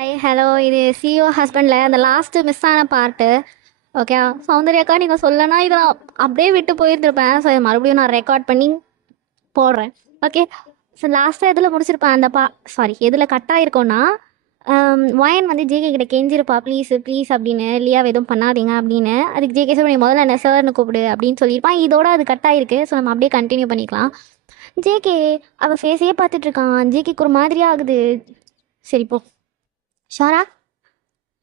Hi hello, இது CO ஹஸ்பண்டில் அந்த last miss ஆன பார்ட்டு. ஓகே, சௌந்தர்யாக்கா நீங்கள் சொல்லனா இதை அப்படியே விட்டு போயிருந்துருப்பேன். ஸோ இதை மறுபடியும் நான் ரெக்கார்ட் பண்ணி போடுறேன். ஓகே, ஸோ லாஸ்ட்டாக எதில் முடிச்சிருப்பேன் அந்த சாரி எதில் கட் ஆகிருக்கோன்னா, வயன் வந்து ஜேகே கிட்ட கெஞ்சிருப்பா, ப்ளீஸ் ப்ளீஸ் அப்படின்னு, லியாவை எதுவும் பண்ணாதீங்க அப்படின்னு. அதுக்கு ஜேகே சார் நீ முதல்ல என்ன சார்னு கூப்பிடு அப்படின்னு சொல்லியிருப்பான். இதோட அது கட் ஆகிருக்கு. ஸோ நம்ம அப்படியே கண்டினியூ பண்ணிக்கலாம். ஜேகே அவள் ஃபேஸையே பார்த்துட்ருக்கான். ஜேகேக்கு ஒரு மாதிரியாக ஆகுது. சரி போ. ஷாரா,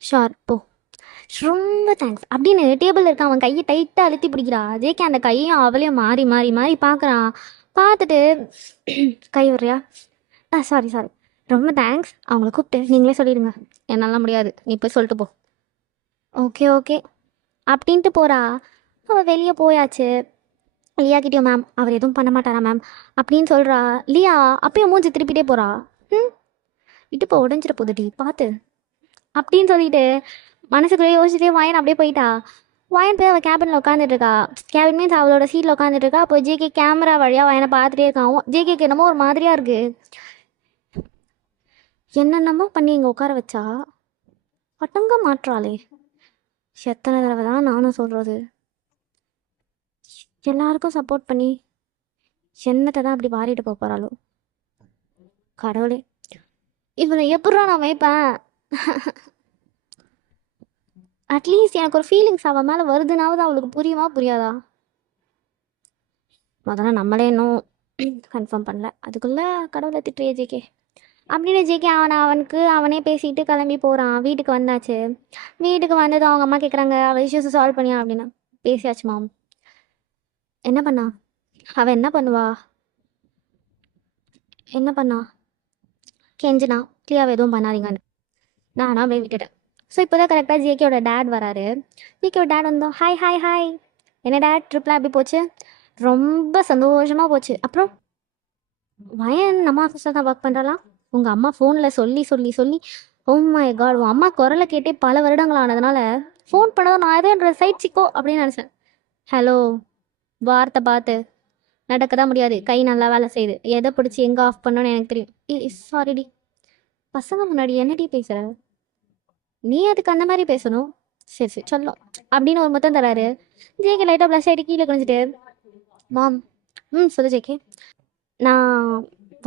ஷார் போ. ரொம்ப தேங்க்ஸ் அப்படின்னு டேபிளில் இருக்க அவன் கையை டைட்டாக அழுத்தி பிடிக்கிறா. ஜேகே அந்த கையும் அவளையும் மாறி மாறி மாறி பார்க்குறான். பார்த்துட்டு கை விட்றியா? சாரி சாரி, ரொம்ப தேங்க்ஸ். அவங்கள கூப்பிட்டு நீங்களே சொல்லிடுங்க. என்னால் முடியாது, நீ போய் சொல்லிட்டு போ. ஓகே ஓகே அப்படின்ட்டு போகிறா. அவள் வெளியே போயாச்சு. லியா கிட்டேயும் மேம் அவர் எதுவும் பண்ண மாட்டாரா மேம் அப்படின்னு சொல்கிறா. லியா அப்பயும் மூஞ்சி திருப்பிட்டே போகிறா. ம், இடுப்பு உடஞ்சிட போகுதுடி பார்த்து அப்படின்னு சொல்லிட்டு மனசுக்குள்ளே யோசிச்சுட்டே வாயன் அப்படியே போயிட்டா. வாயன் போய் அவள் கேபினில் உட்காந்துட்டு இருக்கா. கேபின் மீன்ஸ் அவளோட சீட்டில் உட்காந்துட்டு இருக்கா. அப்போ ஜேகே கேமரா வழியாக வாயனை பார்த்துட்டே இருக்கான். ஜேகேக்கு என்னமோ ஒரு மாதிரியாக இருக்குது. என்னென்னமோ பண்ணி இங்கே உட்கார வச்சா பட்டங்க மாற்றாளே. எத்தனை தடவை தான் நானும் சொல்கிறது. எல்லாருக்கும் சப்போர்ட் பண்ணி என்னத்தை தான் அப்படி வாரிட்டு போக போகிறாளோ கடவுளே. இவனை எப்படா நான் வைப்பேன்? அட்லீஸ்ட் எனக்கு ஒரு ஃபீலிங்ஸ் அவன் மேலே வருதுனாவது அவளுக்கு புரியுமா புரியாதா? முதல்ல நம்மளே இன்னும் கன்ஃபார்ம் பண்ணல, அதுக்குள்ளே கடவுளை திட்டுறிய ஜேகே அப்படின்னு ஜேகே அவனுக்கு அவனே பேசிட்டு கிளம்பி போகிறான். வீட்டுக்கு வந்தாச்சு. வீட்டுக்கு வந்ததும் அவங்க அம்மா கேட்குறாங்க அவள் இஷ்யூஸை சால்வ் பண்ணியா அப்படின்னா. பேசியாச்சு மாம். என்ன பண்ணா அவள்? என்ன பண்ணுவா? என்ன பண்ணா? கெஞ்சினா கிளியாவை எதுவும் பண்ணாதீங்கன்னு. நானும் அப்படியே விட்டுட்டேன். ஸோ இப்போ தான் கரெக்டாக ஜேகேயோட டேட் வராரு. ஜேகேயோட டேட் வந்தோம். ஹாய் ஹாய் ஹாய், என்ன டேட் ட்ரிப்லாம் எப்படி போச்சு? ரொம்ப சந்தோஷமாக போச்சு. அப்புறம் வயன் நம்ம ஆஃபீஸில் தான் ஒர்க் பண்ணுறலாம். உங்கள் அம்மா ஃபோனில் சொல்லி சொல்லி சொல்லி ஓ மை காட், உன் அம்மா குரலை கேட்டே பல வருடங்கள் ஆனதுனால ஃபோன் பண்ணதும் நான் ஏதோ சைட் சிக்கோ அப்படின்னு நினச்சேன். ஹலோ, வார்த்தை பார்த்து நடக்க தான் முடியாது. கை நல்லா வேலை செய்யுது. எதை பிடிச்சி எங்கே ஆஃப் பண்ணணும்னு எனக்கு தெரியும். சாரிடி, பசங்க முன்னாடி என்னடி பேசுகிற? நீ அதுக்கு அந்த மாதிரி பேசணும். சரி சரி சொல்லும் அப்படின்னு ஒரு மொத்தம் தராரு. ஜேகே லைட்டாக ப்ளஷ் ஆகிட்டு கீழே குனிஞ்சிட்டு மாம். சொல்லு ஜேகே. நான்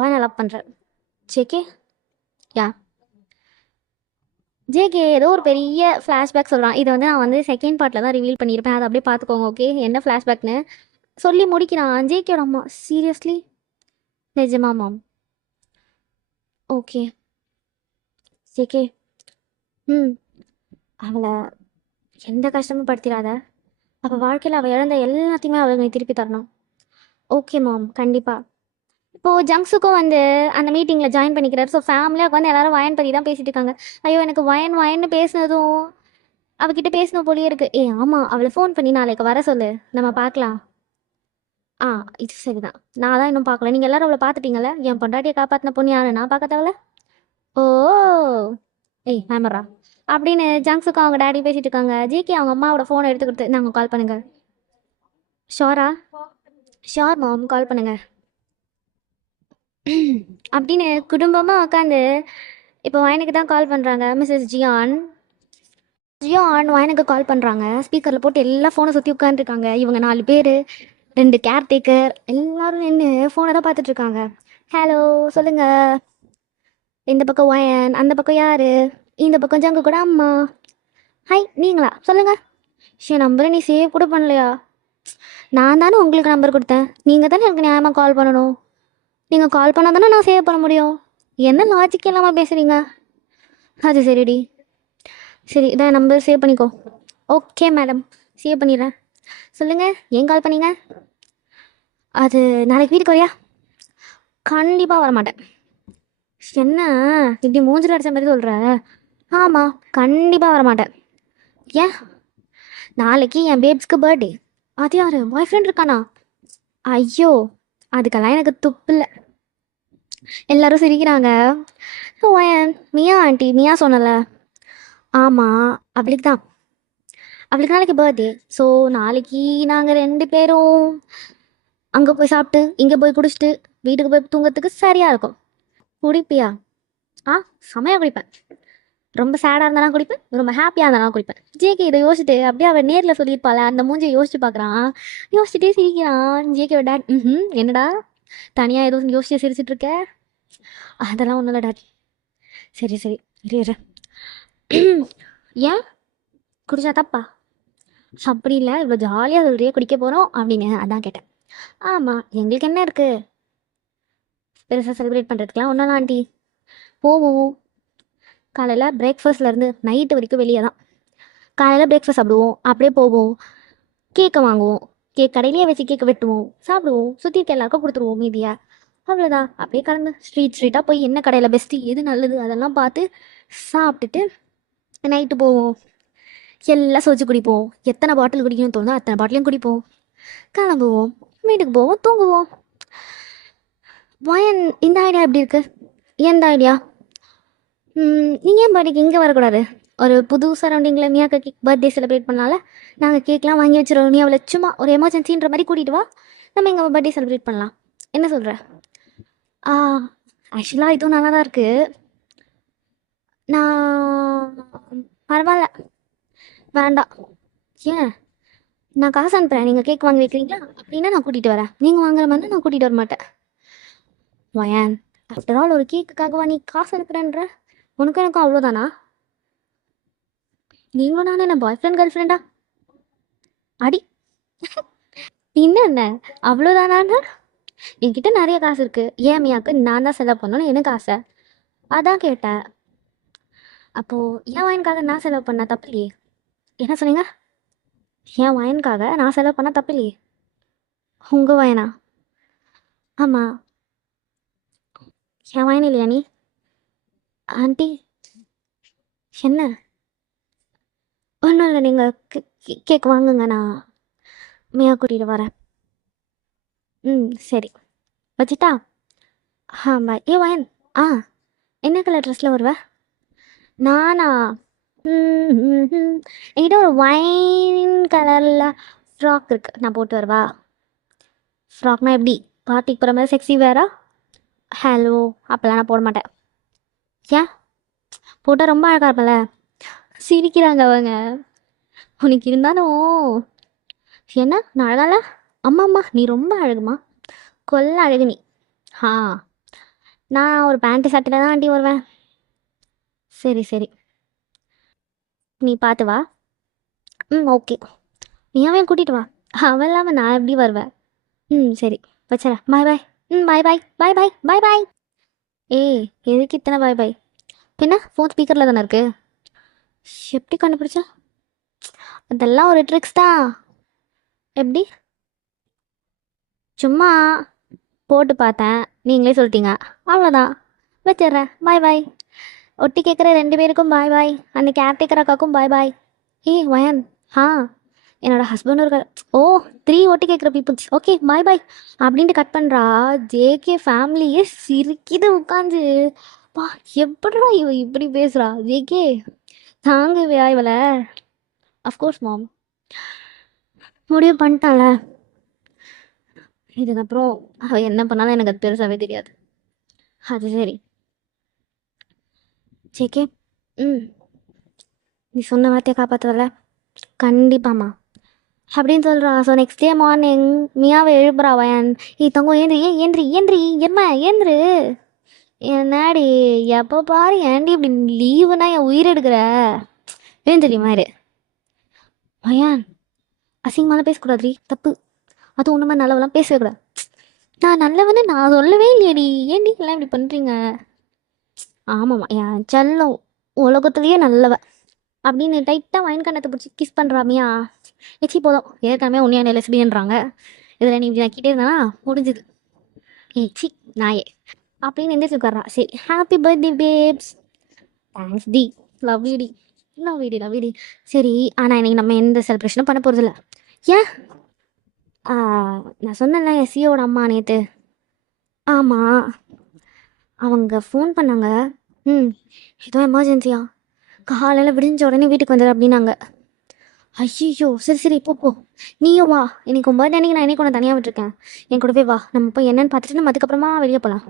வாய் லவ் பண்ணுறேன். ஜேகே யா. ஜேகே ஏதோ ஒரு பெரிய ஃப்ளாஷ்பேக் சொல்கிறான். இதை வந்து நான் வந்து செகண்ட் பார்ட்டில் தான் ரிவீல் பண்ணியிருப்பேன். அதை அப்படியே பார்த்துக்கோங்க. ஓகே, என்ன ஃப்ளாஷ்பேக்னு சொல்லி முடிக்கிறான். ஜேகேயோட அம்மா சீரியஸ்லி? நிஜமா மாம்? Okay JK. அவளை எந்த கஷ்டமும் படுத்திடாத. அவள் வாழ்க்கையில் அவள் இழந்த எல்லாத்தையுமே அவளுக்கு நீ திருப்பி தரணும். ஓகே மாம், கண்டிப்பாக. இப்போது ஜங்ஸுக்கும் வந்து அந்த மீட்டிங்கில் ஜாயின் பண்ணிக்கிறார். ஸோ ஃபேமிலியாக வந்து எல்லாரும் வயன் பற்றி தான் பேசிகிட்டு இருக்காங்க. ஐயோ எனக்கு வயன் வயன்னு பேசினதும் அவகிட்ட பேசணும் போலியே இருக்குது. ஆமாம், அவளை ஃபோன் பண்ணி நாளைக்கு வர சொல்லு, நம்ம பார்க்கலாம். ஆ, இது சரிதான். நான் தான் இன்னும் பார்க்கல. நீங்கள் எல்லாரும் அவளை பார்த்துட்டீங்களே. என் பொண்டாட்டியை காப்பாற்றின பொண்ணு யாரு? நான் பார்க்க தேவையில்ல. ஓ மேமரா அப்படின்னு ஜங்ஸுக்கும் அவங்க டேடி பேசிகிட்டு இருக்காங்க. ஜிகே அவங்க அம்மாவோட ஃபோனை எடுத்து கொடுத்து நாங்கள் கால் பண்ணுங்க. ஷோரா? ஷோர் மாம், கால் பண்ணுங்க அப்படின்னு குடும்பமாக உட்காந்து இப்போ வயனுக்கு தான் கால் பண்ணுறாங்க. மிஸ்ஸஸ் ஜியான். ஜியான் வயனுக்கு கால் பண்ணுறாங்க. ஸ்பீக்கரில் போட்டு எல்லா ஃபோனை சுற்றி உட்காந்துருக்காங்க. இவங்க 4 பேர், 2 கேர்டேக்கர் எல்லாரும் நின்று ஃபோனை தான் பார்த்துட்ருக்காங்க. ஹலோ சொல்லுங்கள். இந்த பக்கம் வயன், அந்த பக்கம் யார்? இந்த பக்கம் ஜங்கு கூட அம்மா. ஹாய், நீங்களா? சொல்லுங்கள். என் நம்பரை நீ சேவ் கூட பண்ணலையா? நான் தானே உங்களுக்கு நம்பர் கொடுத்தேன். நீங்கள் தானே எனக்கு நியாயமாக கால் பண்ணணும். நீங்கள் கால் பண்ணால் தானே நான் சேவ் பண்ண முடியும். என்ன லாஜிக் இல்லாமல் பேசுகிறீங்க? அது சரிடி. சரி, இதான் நம்பர் சேவ் பண்ணிக்கோ. ஓகே மேடம், சேவ் பண்ணிடுறேன். சொல்லுங்கள், ஏன் கால் பண்ணீங்க? அது நாளைக்கு வீட்டுக்கு வரியா? கண்டிப்பாக வரமாட்டேன். என்ன இப்படி மூஞ்சில் அடித்த மாதிரி சொல்கிற? ஆமாம், கண்டிப்பாக வரமாட்டேன். ஏன்? நாளைக்கு என் பேப்ஸ்க்கு பர்த்டே. அது யார்? பாய் ஃப்ரெண்ட் இருக்கானா? ஐயோ, அதுக்கெல்லாம் எனக்கு துப்பில்லை. எல்லாரும் சிரிக்கிறாங்க. மியா ஆண்டி, மியா சொன்னல. ஆமாம், அவளுக்கு தான். அவளுக்கு நாளைக்கு பர்த்டே. ஸோ நாளைக்கு நாங்கள் 2 பேரும் அங்கே போய் சாப்பிட்டு இங்கே போய் குடிச்சிட்டு வீட்டுக்கு போய் தூங்கிறதுக்கு சரியாக இருக்கும். குடிப்பியா? ஆ, செமையாக குடிப்பேன். ரொம்ப சேடாக இருந்தாலும் குடிப்பேன், ரொம்ப ஹாப்பியாக இருந்தாலும் குடிப்பேன். ஜேகே இதை யோசிச்சுட்டு அப்படியே அவள் நேரில் சொல்லியிருப்பாள் அந்த மூஞ்சியை யோசிச்சு பார்க்குறான். யோசிச்சுட்டே சிரிக்கிறான். ஜேகே டேட் என்னடா தனியாக ஏதோ யோசிச்சு சிரிச்சிட்டு இருக்க? அதெல்லாம் ஒன்றும் இல்லை டாட். சரி சரி இரு இரு. ஏன் குடிச்சா தப்பா? அப்படி இல்லை, இவ்வளோ ஜாலியாக சொல்றியே குடிக்க போகிறோம் அப்படின்னு அதான் கேட்டேன். ஆமாம், எங்களுக்கு என்ன இருக்குது பெருசாக செலிப்ரேட் பண்ணுறதுக்குலாம் ஒன்றும் ஆண்டி. போவோம், காலையில் பிரேக்ஃபாஸ்ட்லேருந்து நைட்டு வரைக்கும் வெளியே தான். காலையில் பிரேக்ஃபாஸ்ட் சாப்பிடுவோம், அப்படியே போவோம், கேக்கை வாங்குவோம், கேக் கடையிலேயே வச்சு கேக்கை வெட்டுவோம், சாப்பிடுவோம், சுற்றி இருக்க எல்லாருக்கும் கொடுத்துருவோம் மீதியை. அவ்வளோதான். அப்படியே கடந்து ஸ்ட்ரீட்டாக போய் என்ன கடையில் பெஸ்ட்டு எது நல்லது அதெல்லாம் பார்த்து சாப்பிட்டுட்டு நைட்டு போவோம். எல்லாம் சோச்சு குடிப்போம். எத்தனை பாட்டில் குடிக்கணும்னு தோணுதோ அத்தனை பாட்டிலையும் குடிப்போம். கிளம்புவோம், வீட்டுக்கு போவோம், தூங்குவோம். வயன் இந்த ஐடியா எப்படி இருக்குது? எந்த ஐடியா? நீங்கள் ஏன் பர்த்டேக்கு இங்கே வரக்கூடாது? ஒரு புது சரௌண்டிங்கில் மியாக்கு கேக் பர்த்டே செலிப்ரேட் பண்ணால நாங்கள் கேக்லாம் வாங்கி வச்சுருவோம். நீ அவளை சும்மா ஒரு எமர்ஜென்சின்ற மாதிரி கூட்டிகிட்டு வா, நம்ம எங்கள் பர்த்டே செலிப்ரேட் பண்ணலாம். என்ன சொல்கிற? ஆ ஆக்சுவலாக இதுவும் நல்லா தான் இருக்குது. நான் பரவாயில்ல, வேண்டாம். ஏன்? நான் காசு அனுப்புகிறேன், நீங்கள் கேக் வாங்கி வைக்கிறீங்களா? அப்படின்னா நான் கூட்டிகிட்டு வரேன். நீங்கள் வாங்குற மாதிரி நான் கூட்டிகிட்டு வர மாட்டேன். வயன் ஆஃப்டர் ஆல் ஒரு கேக்குக்காகவா நீ காசு அனுப்புகிறேன்ற? உனக்கும் எனக்கும் அவ்வளோதானா? நீங்களும் நானும் என்ன பாய் ஃப்ரெண்ட் கேர்ள் ஃப்ரெண்டா? அடி இன்னும் என்ன அவ்வளோதானான்னு? என்கிட்ட நிறைய காசு இருக்குது. ஏன் மியாக்கு நான் தான் செலவு பண்ணணும்னு எனக்கு ஆசை, அதான் கேட்டேன். அப்போது என் வாயினுக்காக நான் செலவு பண்ண தப்பு இல்லையே. என்ன சொன்னீங்க? என் வாயினுக்காக நான் செலவு பண்ண தப்பு இல்லையே. உங்கள் வாயனா? ஆமாம், என் வாயன் இல்லையா நீ? ஆண்டி என்ன? ஒன்றும் இல்லை, நீங்கள் கேக் வாங்குங்க, நான் மியா கூட்டிகிட்டு வரேன். சரி, வச்சுட்டா? பாய். ஏ வாயன், ஆ என்ன கலர் ட்ரெஸ்ஸில் வருவ? நானா? என்கிட்ட ஒரு வைன் கலரில் ஃப்ராக் இருக்குது, நான் போட்டு வரவா? ஃப்ராக்னா எப்படி? பார்ட்டிக்கு போகிற மாதிரி செக்ஸி வேறா? ஹலோ, அப்போல்லாம் நான் போட மாட்டேன். ஏன்? போட்டால் ரொம்ப அழகாக இருப்பல. சிரிக்கிறாங்க அவங்க. உனக்கு இருந்தாலும் என்ன நான் அழகால? அம்மா அம்மா நீ ரொம்ப அழகுமா, கொல்ல அழகு நீ. ஆ நான் ஒரு பேண்ட்டு சட்டையில் தான் ஆண்டி வருவேன். சரி சரி, நீ பார்த்து வா. ஓகே. நீ அவன் கூட்டிகிட்டு வா. அவன் இல்லாமல் நான் எப்படி வருவேன்? சரி, வச்சுறேன். பாய் பாய். பாய் பாய் பாய் பாய் பாய் பாய். ஏய், எதுக்கு இத்தனை பாய் பாய்? பின்ன ஃபோன் ஸ்பீக்கரில் தானே இருக்கு. எப்படி கண்டுபிடிச்சா? அதெல்லாம் ஒரு ட்ரிக்ஸ் தான். எப்படி? சும்மா போட்டு பார்த்தேன், நீங்களே சொல்லிட்டீங்க, அவ்வளோதான். வச்சிடுறேன். பாய் பாய். ஒட்டி கேட்குற 2 பேருக்கும் பாய் பாய். அந்த கேர்டேக்கர் அக்காவுக்கும் பாய் பாய். ஏய் வயன், ஆ என்னோட ஹஸ்பண்ட் ஒரு ஓ 3 ஒட்டி கேட்குற பீப்புள்ஸ். ஓகே பாய் பாய் அப்படின்ட்டு கட் பண்ணுறா. ஜேகே ஃபேமிலியே சிரிக்கிது உட்காந்து. பா, எப்படிடா இவ இப்படி பேசுகிறா? ஜேகே தாங்கவியா இவளை? அஃப்கோர்ஸ் மாம், முடிவு பண்ணிட்டால. இதுக்கப்புறம் அவள் என்ன பண்ணாலும் எனக்கு அது பெருசாகவே தெரியாது. அது சரி ஜேகே, நீ சொன்ன வார்த்தையை காப்பாற்றுவல? கண்டிப்பாம்மா அப்படின்னு சொல்கிறா. ஸோ நெக்ஸ்ட் டே மார்னிங் மியாவை எழுப்புறா வயன். தங்கம் ஏந்திரி, ஏந்திரி ஏந்திரி, எம்மா ஏந்திரு. என்னடி எப்போ பாரு ஏன்டி இப்படி லீவுனா என் உயிர் எடுக்கிற? ஏந்திரி மாதிரி. வயான் அசிங்கமாலாம் பேசக்கூடாதுரி, தப்பு. அதுவும் ஒன்று மாதிரி நல்லவெல்லாம் பேசவே கூடாது. நான் நல்லவன்னு நான் சொல்லவே இல்லையடி, ஏன்டி எல்லாம் இப்படி பண்ணுறீங்க? ஆமாம்மா, என் செல்லம் உலகத்துலேயே நல்லவ அப்படின்னு டைட்டாக வயன் கண்ணத்தை பிடிச்சி கிஸ் பண்ணுறாமியா. எச்சி போதும், ஏற்கனவே உன்னையான லெஸ்பியன்றாங்க, இதில் நீ இப்படி நக்கிட்டே இருந்தா முடிஞ்சுது. சி நாயே அப்படின்னு எந்திரிச்சு உட்கார்றா. சரி, ஹாப்பி பர்த்டே பேப்ஸ். தேங்க்ஸ் டி, லவ் யூ டி, லவ் யூ டி, லவ் யூ டி. சரி, ஆனால் இன்னைக்கு நம்ம எந்த செலிப்ரேஷனும் பண்ண போகிறதில்ல. ஏன்? நான் சொன்னேன்ல என் சியோட அம்மா நேற்று. ஆமாம், அவங்க ஃபோன் பண்ணாங்க. ஏதோ எமர்ஜென்சியா, காலையில் விடிஞ்ச உடனே வீட்டுக்கு வந்துடு அப்படின்னாங்க. ஐயோ, சரி சரி, போ நீயும் வா. இன்னைக்கு பர்த்டே அன்னைக்கு நான் என்னைக்கு ஒன்று தனியாக விட்டுருக்கேன், என் கூடவே வா. நம்ம போய் என்னன்னு பார்த்துட்டு நம்ம அதுக்கப்புறமா வெளியே போகலாம்.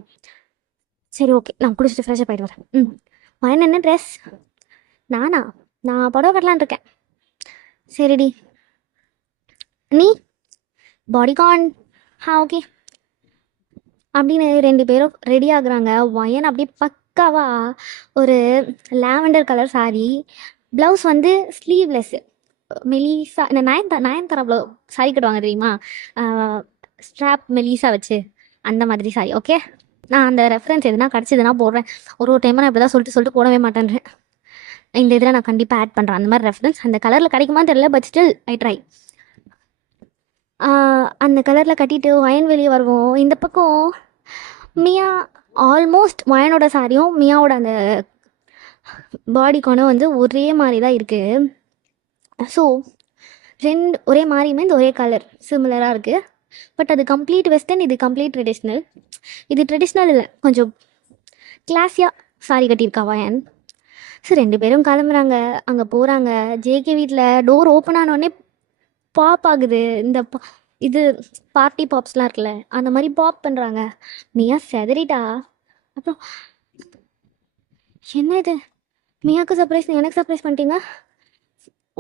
சரி ஓகே, நான் குளிச்சுட்டு ஃப்ரெஷ்ஷப் ஆகிட்டு வரேன். வயன் என்ன ட்ரெஸ்? நானா? நான் புடவை கட்டலான்னு இருக்கேன். சரிடி. நீ? பாடிகான். ஓகே. அப்படின்னு 2 பேரும் ரெடி ஆகுறாங்க. வயன் அப்படியே பக்காவா ஒரு லாவெண்டர் கலர் சாரி, ப்ளவுஸ் வந்து ஸ்லீவ்லெஸ்ஸு, மெலிசா இந்த நயன்தாரா சாரி கட்டுவாங்க தெரியுமா? ஸ்ட்ராப் மெலிசா வச்சு, அந்த மாதிரி சாரி. ஓகே, நான் அந்த ரெஃபரன்ஸ் எதுனா கிடச்சிதுன்னா போடுறேன். ஒரு ஒரு டைமாக நான் இப்படி தான் சொல்லிட்டு சொல்லிட்டு போடவே மாட்டேன்றேன். இந்த இதில் நான் கண்டிப்பாக ஆட் பண்ணுறேன் அந்த மாதிரி ரெஃபரன்ஸ். அந்த கலரில் கிடைக்குமான்னு தெரியல, பட் ஸ்டில் ஐ ட்ரை. அந்த கலரில் கட்டிட்டு வயன் வெளியே வருவோம். இந்த பக்கம் மியா, ஆல்மோஸ்ட் வயனோட சாரியும் மியாவோட அந்த பாடிக்கானும் வந்து ஒரே மாதிரி தான் இருக்குது. ஸோ ரெண்டு ஒரே மாதிரி மீன்ஸ் ஒரே கலர் சிமிலராக இருக்குது. பட் அது கம்ப்ளீட் வெஸ்டர்ன், இது கம்ப்ளீட் ட்ரெடிஷ்னல். இது ட்ரெடிஷ்னல் இல்லை, கொஞ்சம் கிளாஸியாக சாரி கட்டியிருக்கா வயன். ஸோ 2 பேரும் கிளம்புறாங்க, அங்கே போகிறாங்க. ஜேகே வீட்டில் டோர் ஓப்பன் ஆனோடனே பாப் ஆகுது. இது பார்ட்டி பாப்ஸ்லாம் இருக்குல்ல, அந்த மாதிரி பாப் பண்ணுறாங்க. மியா செதறிட்டா. அப்புறம் என்ன இது, மியாவுக்கு சர்ப்ரைஸ், எனக்கு சர்ப்ரைஸ் பண்ணிட்டீங்க.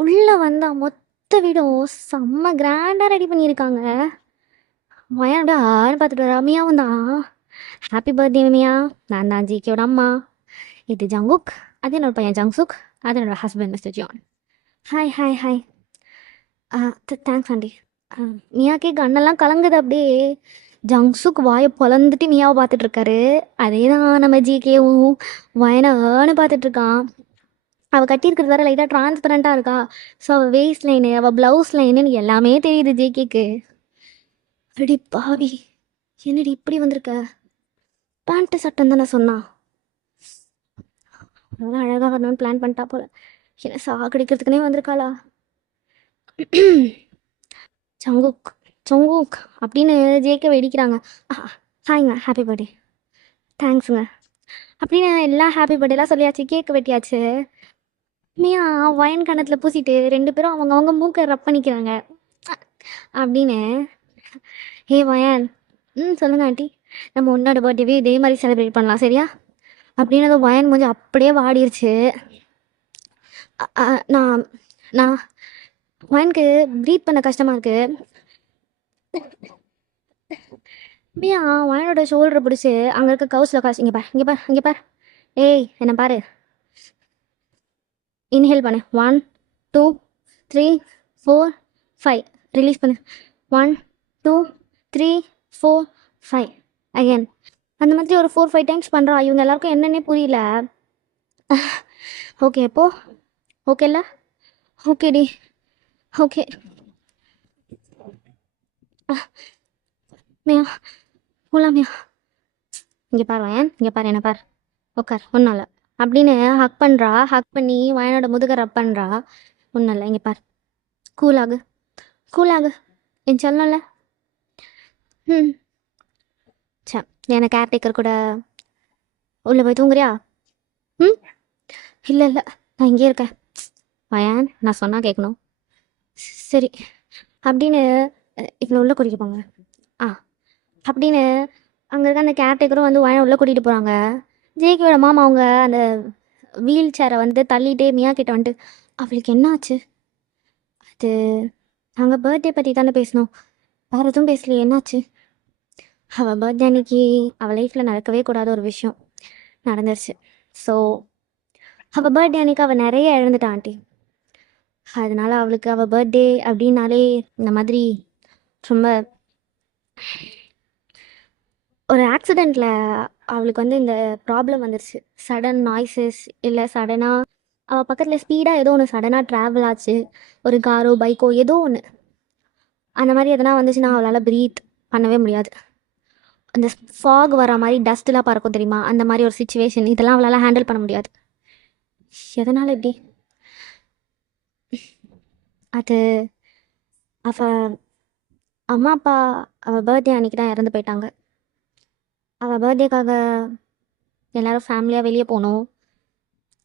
உள்ளே வந்தால் மொத்த வீடும் செம்ம கிராண்டாக ரெடி பண்ணியிருக்காங்க. வயனோட ஆறு பார்த்துட்டு வரா. மியாவும் தான், ஹாப்பி பர்த்டே மியா, நான் தான் ஜிகேயோட அம்மா, இது ஜங்குக், அது என்னோட பையன் ஜங்சுக், அது என்னோட husband mister John. Hi hi hi. Thanks aunty. மியாக்கே கண்ணெல்லாம் கலங்குது அப்படியே. ஜங்சுக் வாயை பொழந்துட்டு மியாவை பார்த்துட்ருக்காரு. அதே தான் நம்ம ஜிகேவும் வயனான்னு பார்த்துட்ருக்கான். அவள் கட்டியிருக்கிறது வேறு லைட்டாக ட்ரான்ஸ்பரண்ட்டாக இருக்கா. ஸோ அவள் வேஸ்ட் லைனு, அவள் ப்ளவுஸ் லைனுன்னு எல்லாமே தெரியுது ஜேகேக்கு. அடி பாவி, என்னடி இப்படி வந்திருக்க? பேண்ட்டு சட்டம் தானே சொன்னான். அதான் அழகாக வரணும்னு பிளான் பண்ணிட்டா போல. என்ன சாகடிக்கிறதுக்குனே வந்திருக்காளா? சங்குக் சங்குக் அப்படின்னு ஜேகே வெடிக்கிறாங்க. ஹாய்ங்க, ஹாப்பி பர்த்டே. தேங்க்ஸுங்க அப்படின்னு எல்லாம் ஹாப்பி பர்த்டேலாம் சொல்லியாச்சு, கேக்கு வெட்டியாச்சு. மியா வயன் கணத்தில் பூசிட்டு 2 பேரும் அவங்க மூக்கை ரப் பண்ணிக்கிறாங்க அப்படின்னு. ஹே வயன், சொல்லுங்க ஆண்டி. நம்ம உன்னோட பர்த்டேவே இதே மாதிரி செலிப்ரேட் பண்ணலாம் சரியா? அப்படின்னு வயன் கொஞ்சம் அப்படியே வாடிருச்சு. நான் நான் வயனுக்கு ப்ரீத் பண்ண கஷ்டமாக இருக்குது. மியா வயனோட ஷோல்டரை பிடிச்சி அங்கே இருக்க கவுஸில் காசு, இங்கே பார் இங்கே பார் இங்கே பார், ஏய் என்ன பாரு, இன்ஹேல் பண்ணு, 1 2 3 4 5, ரிலீஸ் பண்ணு, 1 2 3 4 5 அகேன். அந்த மாதிரி ஒரு 4-5 டைம்ஸ் பண்ணுறா. இவங்க எல்லாருக்கும் என்னன்னே புரியல. ஓகே எப்போ ஓகேல்ல? ஓகேடி, ஓகே. மியா போலாம் மியா. இங்கே பார் வயன், இங்கே பார் என்ன பார், உட்கார், ஒன்றும் இல்லை அப்படின்னு ஹக் பண்ணுறா. ஹக் பண்ணி வயனோட முதுக ரப் பண்ணுறா. ஒன்றும் இல்லை, இங்கே பார், கூலாகு கூலாகு என் சொல்லணும்ல. சே, என்ன கேர்டேக்கர் கூட உள்ளே போய் தூங்குறியா? இல்லை இல்லை, நான் இங்கே இருக்கேன். வயன், நான் சொன்னால் கேட்கணும். சரி அப்படின்னு இவ்வளோ உள்ளே கூட்டிகிட்டு போங்க. அப்படின்னு அங்கே இருக்க அந்த கேர்டேக்கரும் வந்து வயனை உள்ளே கூட்டிகிட்டு போகிறாங்க. ஜேகேயோட மாமா அவங்க அந்த வீல் சேரை வந்து தள்ளிட்டே மியா கிட்ட வந்துட்டு, அவளுக்கு என்ன ஆச்சு? அது நாங்கள் பர்த்டே பற்றி தானே பேசணும், வேறு எதுவும் பேசலையே, என்னாச்சு? அவள் பர்த்டே அன்னைக்கு அவள் லைஃப்பில் நடக்கவே கூடாத ஒரு விஷயம் நடந்துருச்சு. ஸோ அவள் பர்த்டே அன்னைக்கு அவள் நிறைய இழந்துட்டான் ஆண்டி. அதனால அவளுக்கு அவள் பர்த்டே அப்படின்னாலே இந்த மாதிரி ரொம்ப ஒரு ஆக்சிடெண்ட்டில் அவளுக்கு வந்து இந்த ப்ராப்ளம் வந்துருச்சு. சடன் நாய்ஸஸ், இல்லை சடனாக அவள் பக்கத்தில் ஸ்பீடாக ஏதோ ஒன்று சடனாக ட்ராவல் ஆச்சு, ஒரு காரோ பைக்கோ ஏதோ ஒன்று. அந்த மாதிரி எதனா வந்துச்சுன்னா அவளால் ப்ரீத் பண்ணவே முடியாது. அந்த ஃபாக் வர மாதிரி டஸ்ட்லாம் பறக்கும் தெரியுமா, அந்த மாதிரி ஒரு சுச்சுவேஷன். இதெல்லாம் அவளால் ஹேண்டில் பண்ண முடியாது. எதனால் இப்படி? அது அவள் அம்மா அப்பா அவள் பர்த்டே அன்றைக்கி தான் இறந்து போயிட்டாங்க. அவள் பர்த்டேக்காக எல்லோரும் ஃபேமிலியாக வெளியே போனோம்.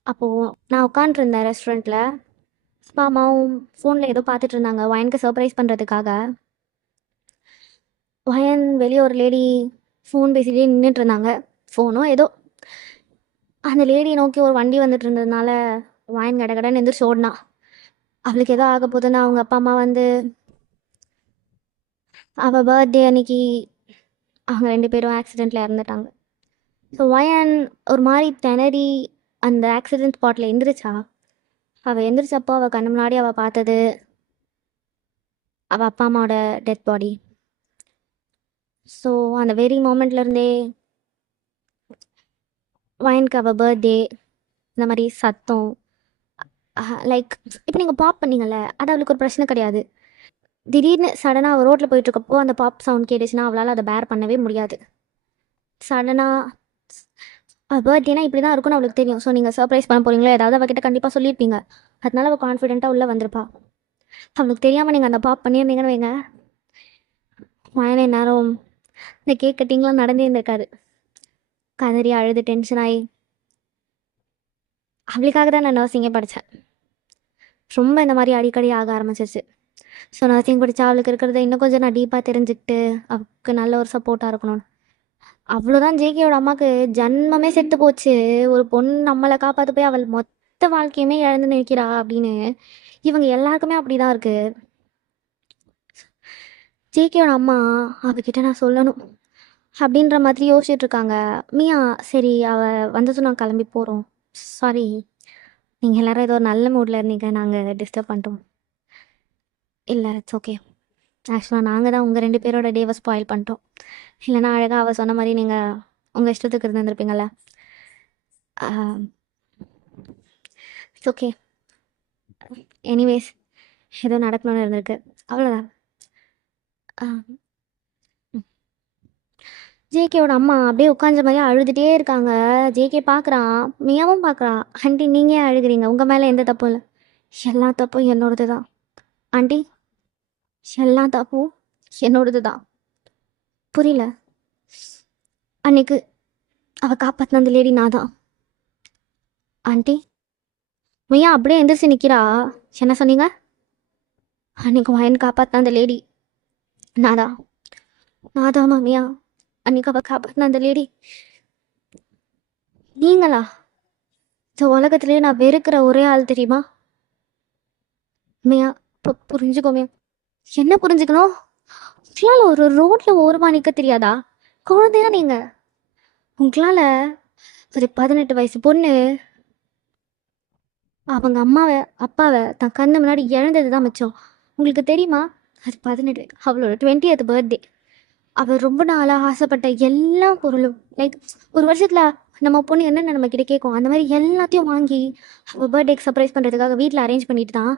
அப்போது நான் உட்காண்ட்ருந்தேன் ரெஸ்டாரண்ட்டில். அப்பா அம்மாவும் ஃபோனில் ஏதோ பார்த்துட்டு இருந்தாங்க வயனுக்கு சர்ப்ரைஸ் பண்ணுறதுக்காக. வயன் வெளியே ஒரு லேடி ஃபோன் பேசிகிட்டே நின்றுட்டு இருந்தாங்க. ஃபோனோ ஏதோ அந்த லேடியை நோக்கி ஒரு வண்டி வந்துட்டு இருந்ததுனால வாயின் கடகடன்னு எந்திரிச்சு ஓடினா. அவளுக்கு ஏதோ ஆக போகுதுன்னு அவங்க அப்பா அம்மா வந்து அவள் பர்த்டே அன்னைக்கு அவங்க 2 பேரும் ஆக்சிடெண்ட்டில் இறந்துட்டாங்க. ஸோ வயன் ஒரு மாதிரி திணறி அந்த ஆக்சிடெண்ட் ஸ்பாட்டில் எந்திரிச்சா. அவள் எந்திரிச்சப்போ அவள் கண்ணு முன்னாடி அவள் பார்த்தது அவள் அப்பா அம்மாவோட டெத் பாடி. ஸோ அந்த வெரி மோமெண்ட்லேருந்தே வயனுக்கு அவள் பர்த்டே இந்த மாதிரி சத்தம் லைக் இப்போ நீங்கள் பாப் பண்ணீங்கல்ல, அது அவளுக்கு ஒரு பிரச்சனை கிடையாது. திடீர்னு சடனாக அவள் ரோட்டில் போயிட்டுருக்கப்போ அந்த பாப் சவுண்ட் கேட்டுச்சுன்னா அவளால் அதை பேர் பண்ணவே முடியாது. சடனாக பர்த்டேனா இப்படி தான் இருக்கும்னு அவளுக்கு தெரியும். ஸோ நீங்கள் சர்ப்ரைஸ் பண்ண போகிறீங்களோ ஏதாவது அவகிட்ட கண்டிப்பாக சொல்லியிருப்பீங்க. அதனால அவள் கான்ஃபிடென்ட்டாக உள்ளே வந்திருப்பா. அவளுக்கு தெரியாமல் நீங்கள் அந்த பாப் பண்ணியிருந்தீங்கன்னு வைங்க, வயனே நேரம் இந்த கேக் கட்டிங்லாம் நடந்தே இருந்திருக்காரு. கதறி அழுது டென்ஷன் ஆகி அவளுக்காக தான் நான் நர்சிங்கே படித்தேன். ரொம்ப இந்த மாதிரி அடிக்கடி ஆக ஆரம்பிச்சிருச்சு. ஸோ நர்சிங் படித்தா அவளுக்கு இருக்கிறத இன்னும் கொஞ்சம் நான் டீப்பாக தெரிஞ்சுக்கிட்டு அவளுக்கு நல்ல ஒரு சப்போர்ட்டாக இருக்கணும்னு. அவ்வளோதான் ஜேகேயோட அம்மாவுக்கு ஜன்மமே செத்து போச்சு. ஒரு பொண்ணு நம்மளை காப்பாற்ற போய் அவள் மொத்த வாழ்க்கையுமே இழந்து நிற்கிறா அப்படின்னு இவங்க எல்லாருக்குமே அப்படி தான் இருக்குது. ஜேகேயோட அம்மா அவகிட்ட நான் சொல்லணும் அப்படின்ற மாதிரி யோசிச்சுட்டு இருக்காங்க. மியா சரி அவள் வந்ததும் நான் கிளம்பி போகிறோம். சாரி, நீங்கள் எல்லாரும் ஏதோ ஒரு நல்ல மூடில் இருந்தீங்க, நாங்கள் டிஸ்டர்ப் பண்ணிட்டோம். இல்லை இட்ஸ் ஓகே. ஆக்சுவலாக நாங்கள் தான் உங்கள் 2 பேரோட டேவை ஸ்பாயில் பண்ணிட்டோம். இல்லைனா அழகாக அவள் சொன்ன மாதிரி நீங்கள் உங்கள் இஷ்டத்துக்கு இருந்திருப்பீங்கள்ல. It's okay. எனிவேஸ் ஏதோ நடக்கணும்னு இருந்திருக்கு, அவ்வளோதான். ஜேகேவோட அம்மா அப்படியே உட்காந்த மாதிரி அழுதுகிட்டே இருக்காங்க. ஜேகே பார்க்குறான், மியாவும் பார்க்குறான். ஆண்டி நீங்கள் ஏன் அழுகிறீங்க? உங்கள் மேலே எந்த தப்பும் இல்லை. எல்லா தப்பும் என்னோடது தான் ஆண்டி, எல்லா தப்பும் என்னோடது தான். புரியல? அன்னைக்கு அவள் காப்பாற்றின அந்த லேடி நான் தான் ஆண்டி. மியா அப்படியே எந்திரிச்சு நிற்கிறா. என்ன சொன்னீங்க? அன்னைக்கு வயன் காப்பாற்றின அந்த லேடி நான் தான். நான் தான் மியா, அன்னைக்கு அவள் காப்பாற்றின அந்த லேடி நீங்களா? இந்த உலகத்துலேயே நான் வெறுக்கிற ஒரே ஆள் தெரியுமா மியா? புரிஞ்சுக்கோமே. என்ன புரிஞ்சுக்கணும்? உங்களால் ஒரு ரோட்டில் ஓரமாக நிற்க தெரியாதா? குழந்தையா நீங்கள்? உங்களால் ஒரு 18 வயசு பொண்ணு அவங்க அம்மாவை அப்பாவை தன் கண்ணு முன்னாடி இழந்தது தான் மிச்சம். உங்களுக்கு தெரியுமா? அது 18, அவளோட 20th பர்த்டே. அவள் ரொம்ப நாளாக ஆசைப்பட்ட எல்லா பொருளும் லைக் ஒரு வருஷத்தில் நம்ம பொண்ணு என்னென்ன நம்ம கிட்ட கேட்கும் அந்த மாதிரி எல்லாத்தையும் வாங்கி அவள் பர்த்டேக்கு சர்ப்ரைஸ் பண்ணுறதுக்காக வீட்டில் அரேஞ்ச் பண்ணிட்டு தான்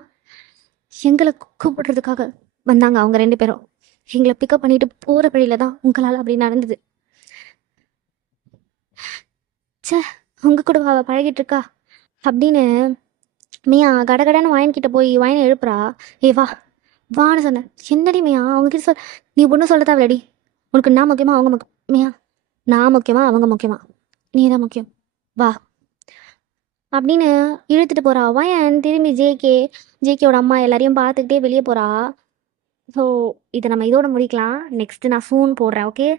எங்களை கூப்பிடுறதுக்காக வந்தாங்க அவங்க 2 பேரும். எங்களை பிக்கப் பண்ணிட்டு போகிற வழியில தான் உங்களால் அப்படி நடந்தது. சே, உங்கள் கூட அவள் பழகிட்டு இருக்கா அப்படின்னு மியா கடகடன்னு வயன்கிட்ட போய் வயனை எழுப்புறா. ஏ வா வான்னு சொன்னேன். என்னடி மியா அவங்ககிட்ட சொல், நீ ஒன்றும் சொல்ல தேவையில்லடி. உனக்கு நான் முக்கியமா அவங்க முக்கியம்? மியா நான் முக்கியமா அவங்க முக்கியமா? நீ தான் முக்கியம், வா அப்படின்னு இழுத்துட்டு போகிறா. வயன் திரும்பி ஜேகேவோட அம்மா எல்லாரையும் பார்த்துக்கிட்டே வெளியே போகிறா. ஸோ இதை நம்ம இதோட முடிக்கலாம். நெக்ஸ்ட்டு நான் சூன் போடுறேன், ஓகே?